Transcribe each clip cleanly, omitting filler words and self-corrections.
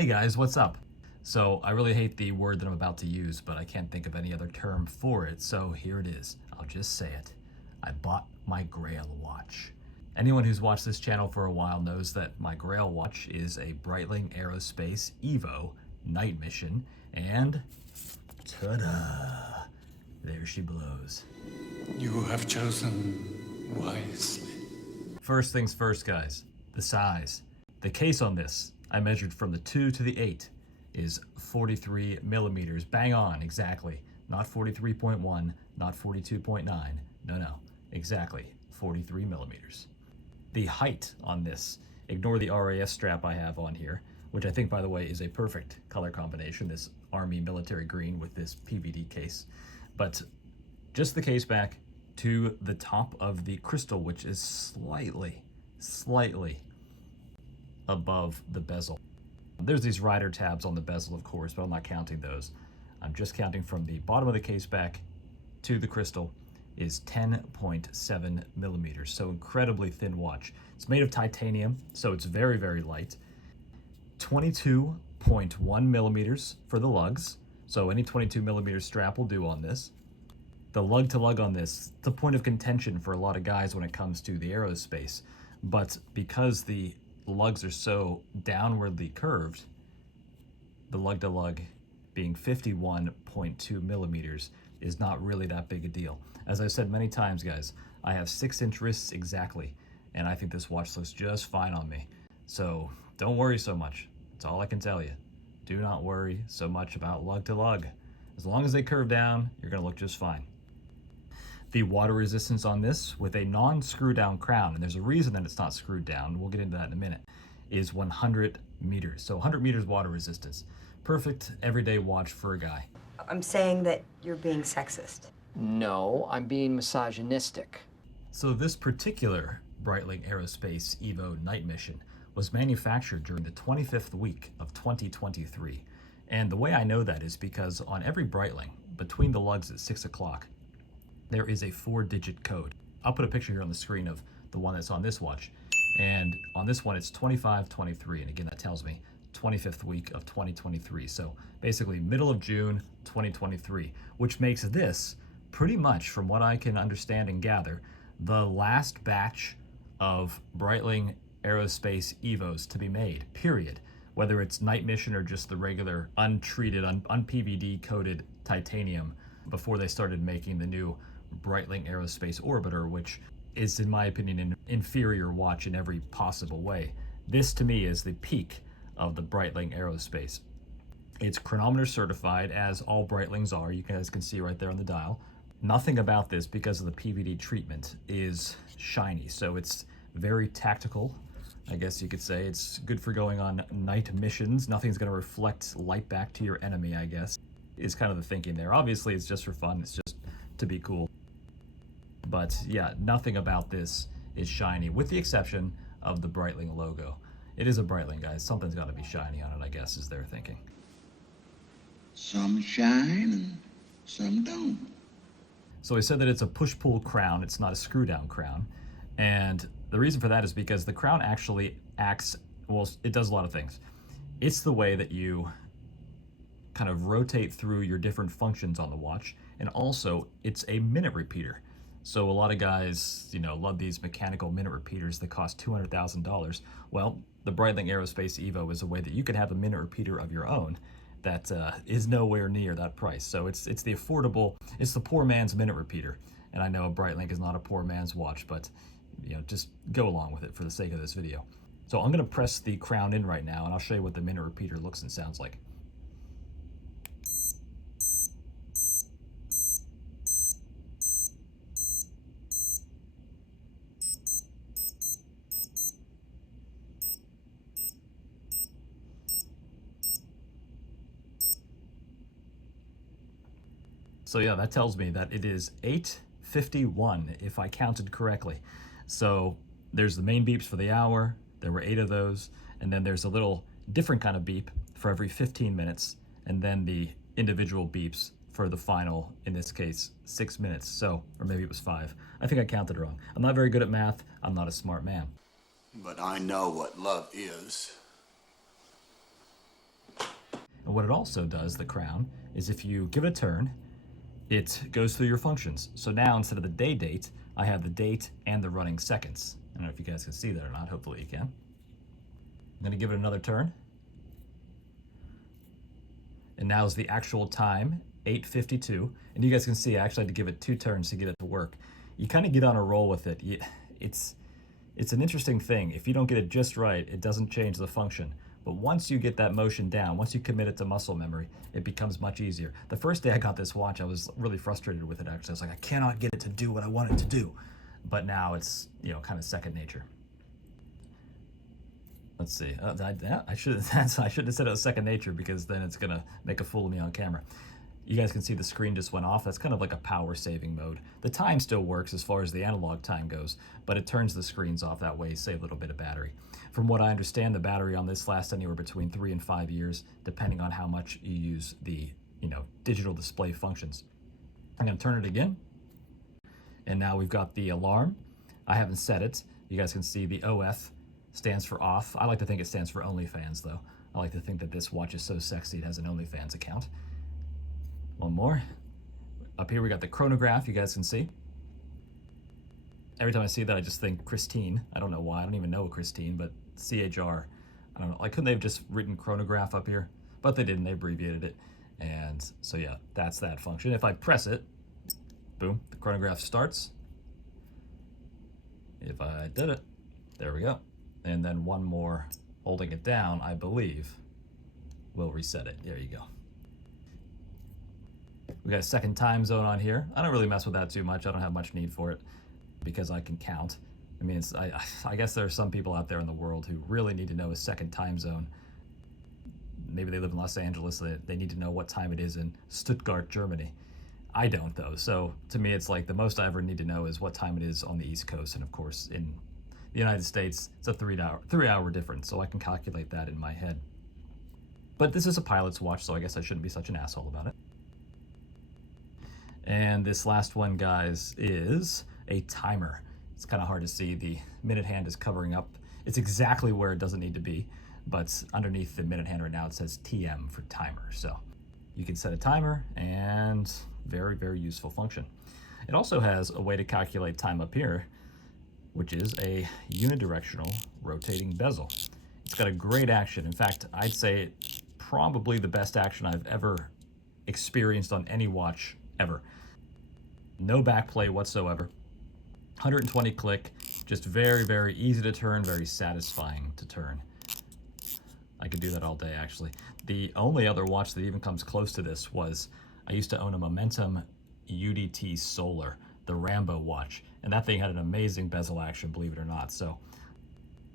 Hey guys, what's up? So I really hate the word that I'm about to use, but I can't think of any other term for it, so here it is. I'll just say it. I bought my grail watch. Anyone who's watched this channel for a while knows that my grail watch is a Breitling Aerospace Evo night mission, and ta-da! There she blows. You have chosen wisely. First things first, guys, the size. The case on this, I measured from the 2 to the 8, is 43 millimeters. Bang on, exactly. Not 43.1, not 42.9. No, exactly 43 millimeters. The height on this, ignore the RAS strap I have on here, which I think, by the way, is a perfect color combination, this Army military green with this PVD case. But just the case back to the top of the crystal, which is slightly above the bezel. There's these rider tabs on the bezel, of course, but I'm not counting those. I'm just counting from the bottom of the case back to the crystal is 10.7 millimeters, so incredibly thin watch. It's made of titanium, so it's very, very light. 22.1 millimeters for the lugs, so any 22 millimeter strap will do on this. The lug-to-lug on this, it's a point of contention for a lot of guys when it comes to the aerospace, but because the lugs are so downwardly curved, the lug-to-lug being 51.2 millimeters is not really that big a deal. As I've said many times, guys, I have 6-inch wrists exactly, and I think this watch looks just fine on me. So don't worry so much. That's all I can tell you. Do not worry so much about lug-to-lug. As long as they curve down, you're gonna look just fine. The water resistance on this with a non-screw down crown, and there's a reason that it's not screwed down, we'll get into that in a minute, is 100 meters. So 100 meters water resistance. Perfect everyday watch for a guy. I'm saying that you're being sexist. No, I'm being misogynistic. So this particular Breitling Aerospace Evo night mission was manufactured during the 25th week of 2023. And the way I know that is because on every Breitling, between the lugs at 6 o'clock, there is a 4-digit code. I'll put a picture here on the screen of the one that's on this watch. And on this one, it's 2523. And again, that tells me 25th week of 2023. So basically middle of June, 2023, which makes this pretty much, from what I can understand and gather, the last batch of Breitling Aerospace Evos to be made, period. Whether it's night mission or just the regular untreated, un-PVD coated titanium before they started making the new Breitling Aerospace Orbiter, which is, in my opinion, an inferior watch in every possible way. This, to me, is the peak of the Breitling Aerospace. It's chronometer certified, as all Breitlings are. You guys can see right there on the dial. Nothing about this, because of the PVD treatment, is shiny, so it's very tactical, I guess you could say. It's good for going on night missions. Nothing's going to reflect light back to your enemy, I guess, is kind of the thinking there. Obviously, it's just for fun. It's just to be cool. But yeah, nothing about this is shiny, with the exception of the Breitling logo. It is a Breitling, guys. Something's got to be shiny on it, I guess, is their thinking. Some shine and some don't. So I said that it's a push-pull crown. It's not a screw-down crown. And the reason for that is because the crown actually acts, well, it does a lot of things. It's the way that you kind of rotate through your different functions on the watch. And also, it's a minute repeater. So a lot of guys, love these mechanical minute repeaters that cost $200,000. Well, the Breitling Aerospace Evo is a way that you can have a minute repeater of your own that is nowhere near that price. So it's the affordable, it's the poor man's minute repeater. And I know a Breitling is not a poor man's watch, but just go along with it for the sake of this video. So I'm gonna press the crown in right now, and I'll show you what the minute repeater looks and sounds like. So yeah, that tells me that it is 8:51 if I counted correctly. So there's the main beeps for the hour, there were 8 of those, and then there's a little different kind of beep for every 15 minutes, and then the individual beeps for the final, in this case, 6 minutes. So, or maybe it was 5. I think I counted wrong. I'm not very good at math, I'm not a smart man. But I know what love is. And what it also does, the crown, is if you give it a turn, it goes through your functions. So now instead of the day date, I have the date and the running seconds. I don't know if you guys can see that or not. Hopefully you can. I'm going to give it another turn. And now is the actual time, 8:52. And you guys can see I actually had to give it 2 turns to get it to work. You kind of get on a roll with it. It's an interesting thing. If you don't get it just right, it doesn't change the function. But once you get that motion down, once you commit it to muscle memory, it becomes much easier. The first day I got this watch, I was really frustrated with it actually. I was like, I cannot get it to do what I want it to do. But now it's, kind of second nature. Let's see. I should have said it was second nature because then it's gonna make a fool of me on camera. You guys can see the screen just went off. That's kind of like a power saving mode. The time still works as far as the analog time goes, but it turns the screens off that way, save a little bit of battery. From what I understand, the battery on this lasts anywhere between 3 and 5 years, depending on how much you use the, digital display functions. I'm gonna turn it again. And now we've got the alarm. I haven't set it. You guys can see the OF stands for off. I like to think it stands for OnlyFans though. I like to think that this watch is so sexy it has an OnlyFans account. One more. Up here we got the chronograph, you guys can see. Every time I see that I just think Christine. I don't know why, I don't even know Christine, but CHR. I don't know, like couldn't they have just written chronograph up here? But they didn't, they abbreviated it. And so yeah, that's that function. If I press it, boom, the chronograph starts. If I did it, there we go. And then one more, holding it down, I believe, will reset it. There you go. We got a second time zone on here. I don't really mess with that too much. I don't have much need for it because I can count. I mean, I guess there are some people out there in the world who really need to know a second time zone. Maybe they live in Los Angeles. They need to know what time it is in Stuttgart, Germany. I don't though. So to me, it's like the most I ever need to know is what time it is on the East Coast. And of course, in the United States, it's a 3-hour difference. So I can calculate that in my head. But this is a pilot's watch, so I guess I shouldn't be such an asshole about it. And this last one, guys, is a timer. It's kind of hard to see. The minute hand is covering up. It's exactly where it doesn't need to be, but underneath the minute hand right now, it says TM for timer. So you can set a timer and very, very useful function. It also has a way to calculate time up here, which is a unidirectional rotating bezel. It's got a great action. In fact, I'd say it's probably the best action I've ever experienced on any watch ever. No backplay whatsoever. 120 click, just very, very easy to turn, very satisfying to turn. I could do that all day, actually. The only other watch that even comes close to this was, I used to own a Momentum UDT Solar, the Rambo watch, and that thing had an amazing bezel action, believe it or not. So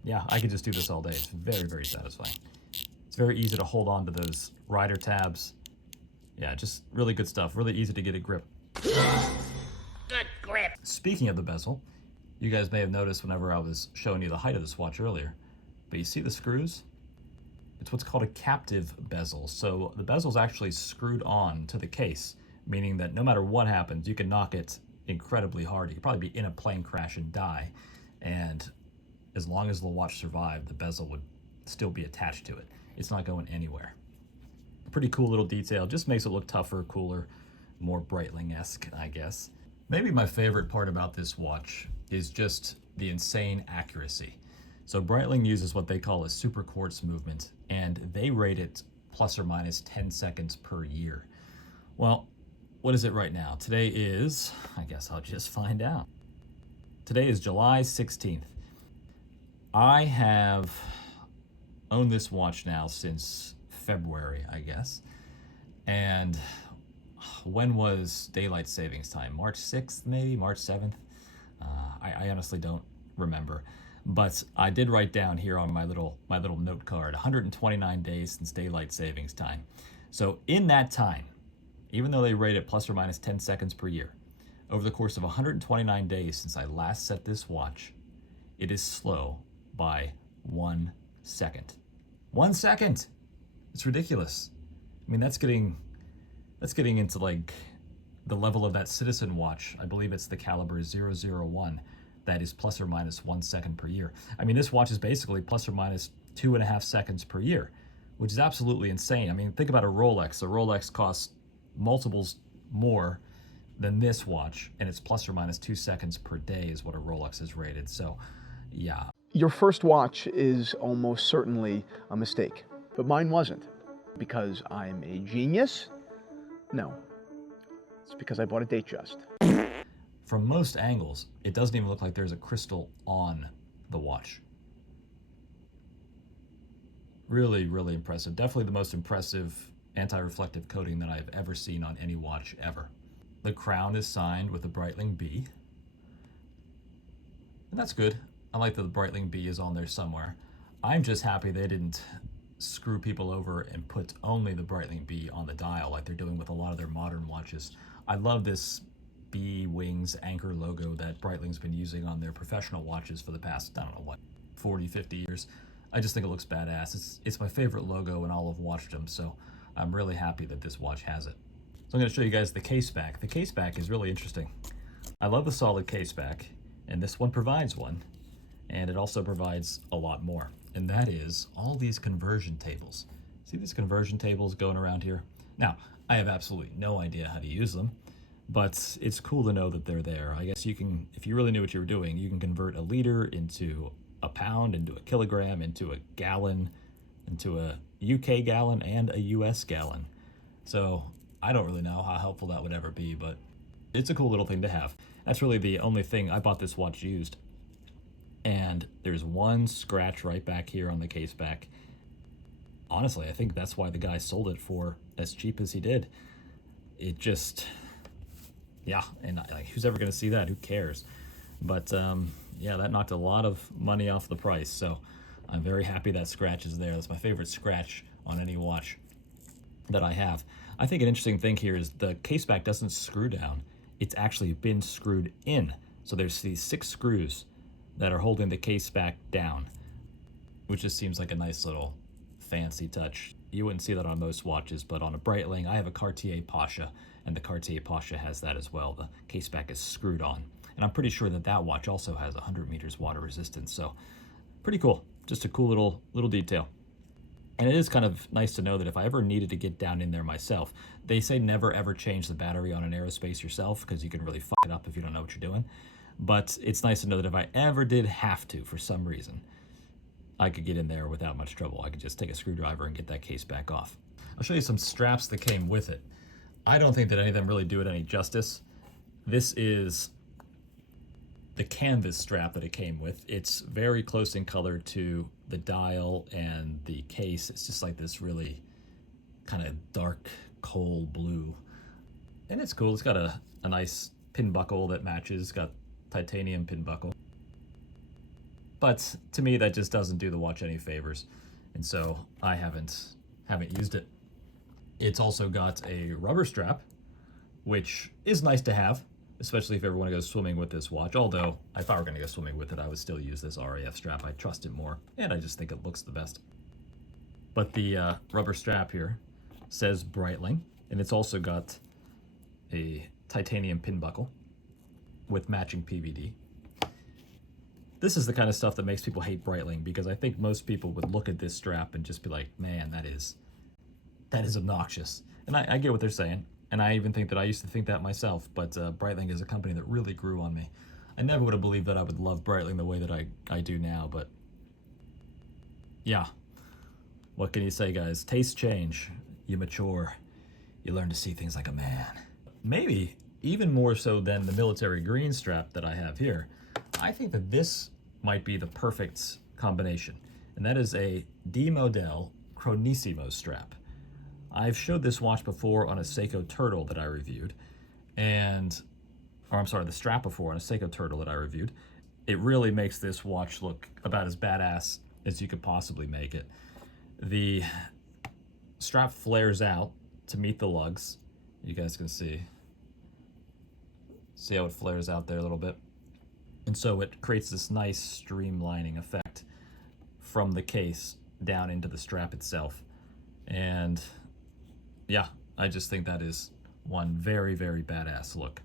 yeah, I could just do this all day. It's very, very satisfying. It's very easy to hold on to those rider tabs. Yeah, just really good stuff. Really easy to get a grip. Good grip. Speaking of the bezel, you guys may have noticed whenever I was showing you the height of this watch earlier, but you see the screws? It's what's called a captive bezel. So the bezel's actually screwed on to the case, meaning that no matter what happens, you can knock it incredibly hard. You could probably be in a plane crash and die, and as long as the watch survived, the bezel would still be attached to it. It's not going anywhere. Pretty cool little detail. Just makes it look tougher, cooler, more Breitling-esque, I guess. Maybe my favorite part about this watch is just the insane accuracy. So Breitling uses what they call a super quartz movement, and they rate it plus or minus 10 seconds per year. Well, what is it right now? Today is, I guess I'll just find out. Today is July 16th. I have owned this watch now since February, I guess. And when was daylight savings time? March 6th, maybe? March 7th? I honestly don't remember. But I did write down here on my little note card, 129 days since daylight savings time. So in that time, even though they rate it plus or minus 10 seconds per year, over the course of 129 days since I last set this watch, it is slow by 1 second. 1 second! It's ridiculous. I mean, that's getting into like the level of that Citizen watch. I believe it's the caliber 001. That is plus or minus 1 second per year. I mean, this watch is basically plus or minus 2.5 seconds per year, which is absolutely insane. I mean, think about a Rolex. A Rolex costs multiples more than this watch, and it's plus or minus 2 seconds per day is what a Rolex is rated. So, yeah. Your first watch is almost certainly a mistake, but mine wasn't. Because I'm a genius? No. It's because I bought a Datejust. From most angles, it doesn't even look like there's a crystal on the watch. Really, really impressive. Definitely the most impressive anti-reflective coating that I've ever seen on any watch ever. The crown is signed with the Breitling B. And that's good. I like that the Breitling B is on there somewhere. I'm just happy they didn't screw people over and put only the Breitling B on the dial like they're doing with a lot of their modern watches. I love this B wings anchor logo that Breitling's been using on their professional watches for the past, I don't know what, 40, 50 years. I just think it looks badass. It's my favorite logo in all of watchdom, so I'm really happy that this watch has it. So I'm going to show you guys the case back. The case back is really interesting. I love the solid case back, and this one provides one, and it also provides a lot more, and that is all these conversion tables. See these conversion tables going around here? Now, I have absolutely no idea how to use them, but it's cool to know that they're there. I guess you can, if you really knew what you were doing, you can convert a liter into a pound, into a kilogram, into a gallon, into a UK gallon, and a US gallon. So I don't really know how helpful that would ever be, but it's a cool little thing to have. That's really the only thing. I bought this watch used, and there's one scratch right back here on the case back. Honestly, I think that's why the guy sold it for as cheap as he did. It just, yeah, and like, who's ever going to see that? Who cares? But yeah, that knocked a lot of money off the price, so I'm very happy that scratch is there. That's my favorite scratch on any watch that I have. I think an interesting thing here is the case back doesn't screw down. It's actually been screwed in. So there's these 6 screws that are holding the case back down, which just seems like a nice little fancy touch. You wouldn't see that on most watches, but on a Breitling, I have a Cartier Pasha, and the Cartier Pasha has that as well. The case back is screwed on. And I'm pretty sure that that watch also has 100 meters water resistance, so pretty cool. Just a cool little detail. And it is kind of nice to know that if I ever needed to get down in there myself, they say never ever change the battery on an Aerospace yourself because you can really fuck it up if you don't know what you're doing. But it's nice to know that if I ever did have to, for some reason, I could get in there without much trouble. I could just take a screwdriver and get that case back off. I'll show you some straps that came with it. I don't think that any of them really do it any justice. This is the canvas strap that it came with. It's very close in color to the dial and the case. It's just like this really kind of dark coal blue. And it's cool. It's got a nice pin buckle that matches. It's got titanium pin buckle. But to me, that just doesn't do the watch any favors. And so I haven't used it. It's also got a rubber strap, which is nice to have, especially if you ever want to go swimming with this watch. Although, if I were going to go swimming with it, I would still use this RAF strap. I trust it more, and I just think it looks the best. But the rubber strap here says Breitling, and it's also got a titanium pin buckle with matching PVD. This is the kind of stuff that makes people hate Breitling, because I think most people would look at this strap and just be like, man, that is obnoxious. And I get what they're saying. And I even think that I used to think that myself, but Breitling is a company that really grew on me. I never would have believed that I would love Breitling the way that I do now, but yeah. What can you say, guys? Tastes change. You mature. You learn to see things like a man. Maybe even more so than the military green strap that I have here. I think that this might be the perfect combination, and that is a D Model Chronissimo strap. I've showed this watch before on a Seiko Turtle that I reviewed, the strap before on a Seiko Turtle that I reviewed. It really makes this watch look about as badass as you could possibly make it. The strap flares out to meet the lugs. You guys can see how it flares out there a little bit. And so it creates this nice streamlining effect from the case down into the strap itself. And yeah, I just think that is one very, very badass look.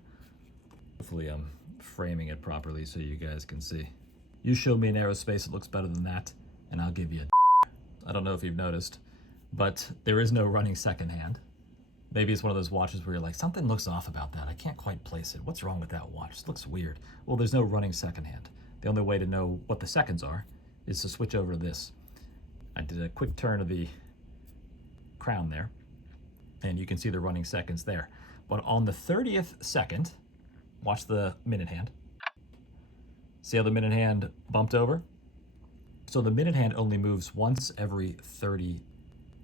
Hopefully I'm framing it properly so you guys can see. You show me an Aerospace that looks better than that, and I'll give you a I don't know if you've noticed, but there is no running second hand. Maybe it's one of those watches where you're like, something looks off about that. I can't quite place it. What's wrong with that watch? It looks weird. Well, there's no running second hand. The only way to know what the seconds are is to switch over to this. I did a quick turn of the crown there, and you can see the running seconds there. But on the 30th second, watch the minute hand. See how the minute hand bumped over? So the minute hand only moves once every 30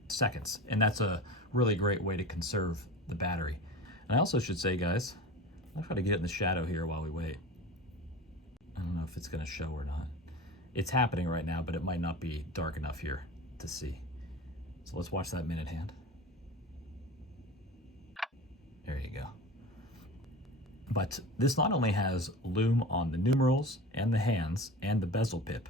seconds, and that's a really great way to conserve the battery. And I also should say, guys, I'll try to get it in the shadow here while we wait. I don't know if it's going to show or not. It's happening right now, but it might not be dark enough here to see. So let's watch that minute hand. There you go. But this not only has lume on the numerals and the hands and the bezel pip.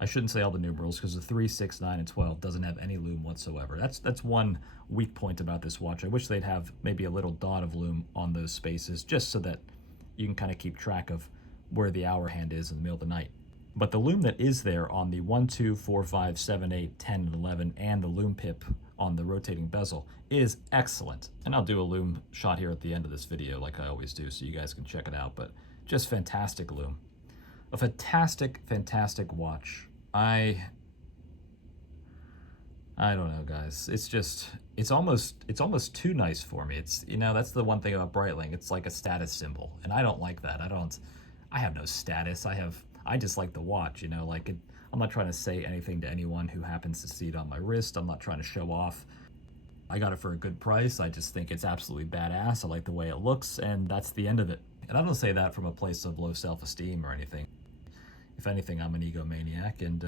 I shouldn't say all the numerals because the 3, 6, 9, and 12 doesn't have any lume whatsoever. That's one weak point about this watch. I wish they'd have maybe a little dot of lume on those spaces just so that you can kind of keep track of where the hour hand is in the middle of the night. But the lume that is there on the 1, 2, 4, 5, 7, 8, 10, and 11 and the lume pip on the rotating bezel is excellent. And I'll do a lume shot here at the end of this video like I always do so you guys can check it out. But just fantastic lume. A fantastic, fantastic watch. I don't know, guys. It's almost too nice for me. It's, you know, that's the one thing about Breitling. It's like a status symbol, and I don't like that. I have no status. I just like the watch, you know, like I'm not trying to say anything to anyone who happens to see it on my wrist. I'm not trying to show off. I got it for a good price. I just think it's absolutely badass. I like the way it looks, and that's the end of it. And I don't say that from a place of low self-esteem or anything. If anything, I'm an egomaniac, and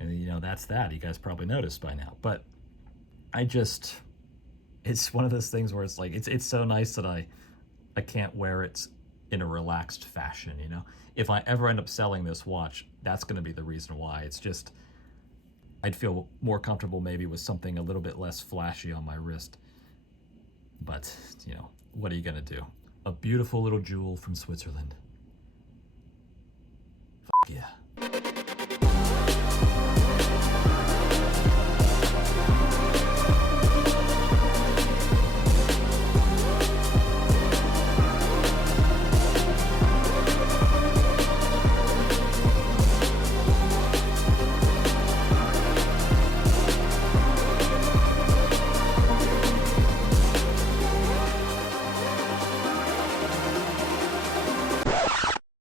you know, that's that. You guys probably noticed by now. But it's one of those things where it's like, it's so nice that I can't wear it in a relaxed fashion, you know? If I ever end up selling this watch, that's going to be the reason why. It's just, I'd feel more comfortable maybe with something a little bit less flashy on my wrist. But, you know, what are you going to do? A beautiful little jewel from Switzerland. Yeah.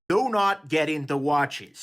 Do not get into watches.